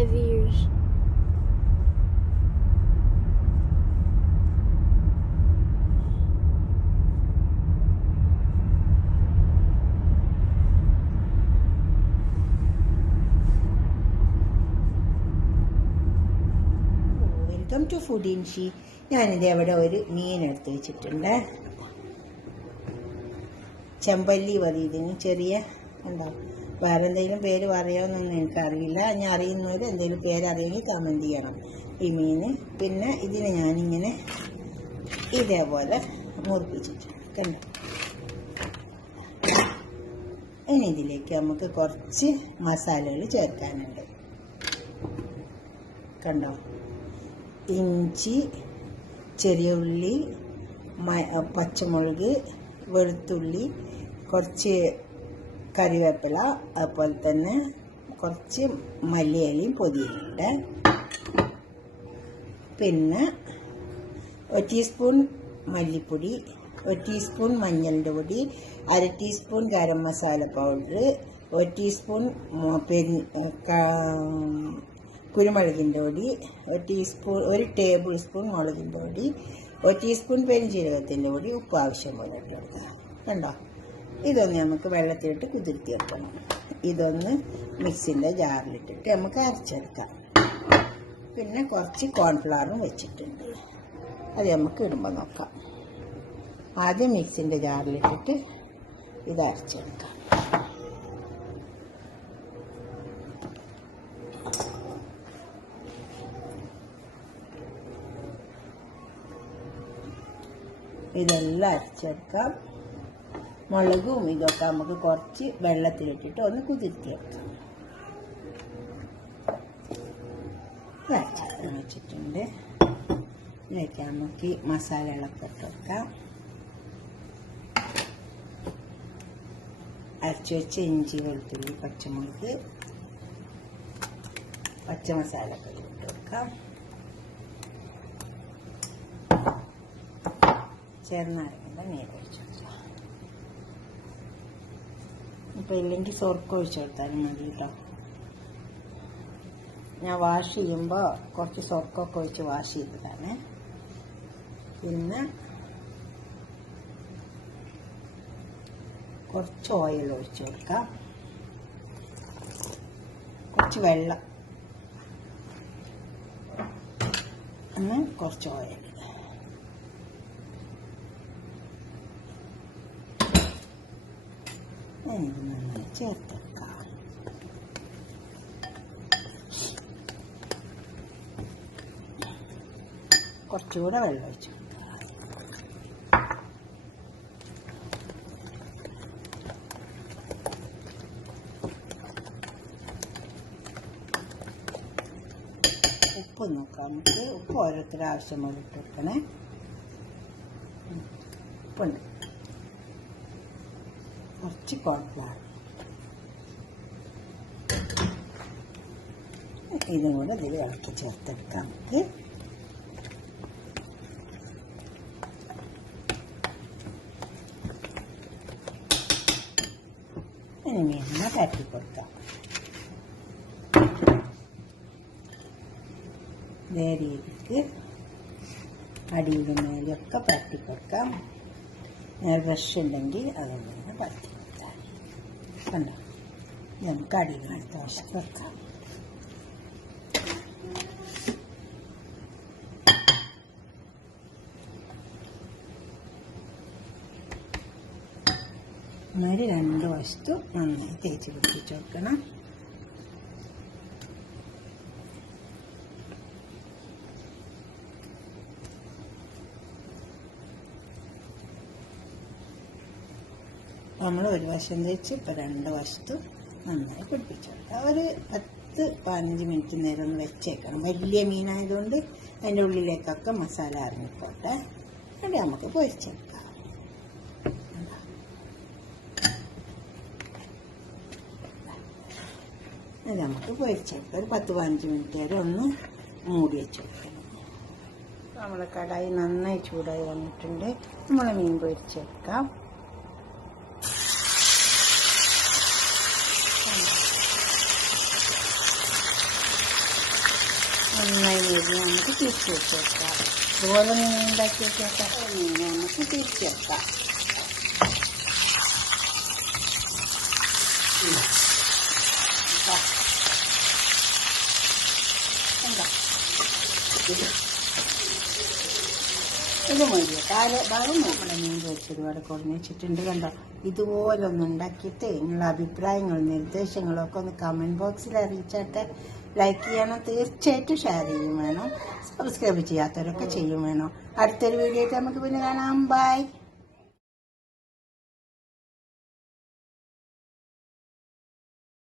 5 years. Welcome to food in she. ഞാനിത് അവിടെ ഒരു മീൻ എടുത്ത് വെച്ചിട്ടുണ്ട്. ചെമ്പല്ലി പറയുന്നതിന് ചെറിയ ഉണ്ടാവും. വേറെ എന്തെങ്കിലും പേര് പറയുമെന്നൊന്നും എനിക്കറിയില്ല. ഞാൻ അറിയുന്നവർ എന്തെങ്കിലും പേരറിയെങ്കിൽ കമൻറ്റ് ചെയ്യണം ഈ മീൻ. പിന്നെ ഇതിന് ഞാനിങ്ങനെ ഇതേപോലെ മുറിപ്പിച്ചിട്ടുണ്ട് കണ്ടോ. ഇനി ഇതിലേക്ക് നമുക്ക് കുറച്ച് മസാലകൾ ചേർക്കാനുണ്ട് കണ്ടോ. ഇഞ്ചി, ചെറിയ ഉള്ളി, പച്ചമുളക്, വെളുത്തുള്ളി, കുറച്ച് കറിവേപ്പില, അതുപോലെ തന്നെ കുറച്ച് മല്ലിയിലയും പൊതിയുന്നുണ്ട്. പിന്നെ 1 ടീസ്പൂൺ മല്ലിപ്പൊടി, 1 ടീസ്പൂൺ മഞ്ഞളിൻ്റെ പൊടി, 1/2 teaspoon garam masala powder, 1 teaspoon കുരുമുളകിൻ്റെ പൊടി, 1 ടേബിൾ സ്പൂൺ മുളകിൻ്റെ പൊടി, 1 ടീസ്പൂൺ പെരിഞ്ജീരകത്തിൻ്റെ പൊടി, ഉപ്പ് ആവശ്യം പോലെ ഇട്ട് കൊടുക്കുക കണ്ടോ. ഇതൊന്ന് നമുക്ക് വെള്ളത്തിലിട്ട് കുതിർത്തി വെക്കണം. ഇതൊന്ന് മിക്സിൻ്റെ ജാറിലിട്ടിട്ട് നമുക്ക് അരച്ചെടുക്കാം. പിന്നെ കുറച്ച് കോൺഫ്ലവറും വെച്ചിട്ടുണ്ട്, അത് നമുക്ക് ഇടുമ്പോൾ നോക്കാം. ആദ്യം മിക്സിൻ്റെ ജാറിലിട്ടിട്ട് ഇത് അരച്ചെടുക്കാം. ഇതെല്ലാം അരച്ചെടുക്കാം. മുളകും ഇതൊക്കെ നമുക്ക് കുറച്ച് വെള്ളത്തിലിട്ടിട്ട് ഒന്ന് കുതിർത്തി വെക്കാം. അരച്ചെടുക്കാൻ വെച്ചിട്ടുണ്ട്. ഇതിലേക്ക് നമുക്ക് ഈ മസാലകളൊക്കെ ഇട്ട് വെക്കാം. അരച്ചു വെച്ച ഇഞ്ചി, വെളുത്തുള്ളി, പച്ചമുളക്, പച്ചമസാലയൊക്കെ ഇട്ട് വെക്കാം. ചെറുനാരങ്ങയുടെ നീര് ഒഴിച്ചു കൊടുക്കാം. ഇപ്പം ഇല്ലെങ്കിൽ സോർക്ക് ഒഴിച്ചു കൊടുത്താലും മതി കേട്ടോ. ഞാൻ വാഷ് ചെയ്യുമ്പോൾ കുറച്ച് സോർക്കൊക്കെ ഒഴിച്ച് വാഷ് ചെയ്തതാണ്. പിന്നെ കുറച്ച് ഓയിൽ ഒഴിച്ചു കൊടുക്കാം. കുറച്ച് വെള്ളം, കുറച്ച് ഓയിൽ. നന്നായി ചേർത്തെടുക്കാം. കുറച്ചുകൂടെ വെള്ളം ഒഴിച്ചു കൊടുക്കാം. ഉപ്പ് നോക്കാം നമുക്ക്. ഉപ്പ് ഓരോരുത്തരുടെ ആവശ്യം പോലെ ഇട്ട് വെക്കണേ. ഉപ്പുണ്ട്. കുറച്ച് കോൺഫ്ലവർ, ഇതും കൂടെ ഇതിൽ ഇളക്കി ചേർത്തെടുക്കാം നമുക്ക്. ഇനി മീനിനെ പരത്തി കൊടുക്കാം. ഇതേ രീതിക്ക് അടിയിലും മേലൊക്കെ പരത്തി കൊടുക്കാം. ബ്രഷ് ഉണ്ടെങ്കിൽ അതൊന്നും പരത്തി കൊടുക്കാം കണ്ടോ. നമുക്ക് അടിയിലാണ് ദോശ വെക്കാം. ഒരു 2 വശത്തും നന്നായി തേച്ച് പിടിപ്പിച്ച് വെക്കണം. നമ്മൾ ഒരു വശം തേച്ച് ഇപ്പം 2 വശത്തും നന്നായി പിടിപ്പിച്ച് വെക്കാം. ഒരു 10-15 മിനിറ്റ് നേരം ഒന്ന് വെച്ചേക്കണം. വലിയ മീനായതുകൊണ്ട് അതിൻ്റെ ഉള്ളിലേക്കൊക്കെ മസാല ഇറങ്ങിപ്പോട്ടെ. അവിടെ നമുക്ക് പൊരിച്ചെടുക്കാം. അത് നമുക്ക് പൊരിച്ചെടുക്കാം. ഒരു 10-15 മിനിറ്റ് വരെ ഒന്ന് മൂടി വെച്ച് വെക്കണം. നമ്മളെ കടായി നന്നായി ചൂടായി വന്നിട്ടുണ്ട്. നമ്മളെ മീൻ പൊരിച്ചെടുക്കാം. നന്നായി മീൻ നമുക്ക് തിരിച്ച് വെച്ച് വെക്കാം. ഇതുപോലെ മീൻ ഉണ്ടാക്കി വെക്കാം. മീൻ നമുക്ക് തിരിച്ച് വെക്കാം. ഇത് മതി. ഭാഗം നമ്മുടെ മീൻ പൊരിച്ച് ഒരുപാട് കുറഞ്ഞ് വെച്ചിട്ടുണ്ട്. കണ്ടോ, ഇതുപോലെ ഒന്ന് ഉണ്ടാക്കിയിട്ട് നിങ്ങളുടെ അഭിപ്രായങ്ങളും നിർദ്ദേശങ്ങളും ഒക്കെ ഒന്ന് കമൻറ്റ് ബോക്സിൽ അറിയിച്ചാട്ടെ. ലൈക്ക് ചെയ്യണം, തീർച്ചയായിട്ടും ഷെയർ ചെയ്യും വേണം, സബ്സ്ക്രൈബ് ചെയ്യാത്തവരൊക്കെ ചെയ്യും വേണം. അടുത്തൊരു വീഡിയോ ആയിട്ട് നമുക്ക് പിന്നെ കാണാം. ബൈ.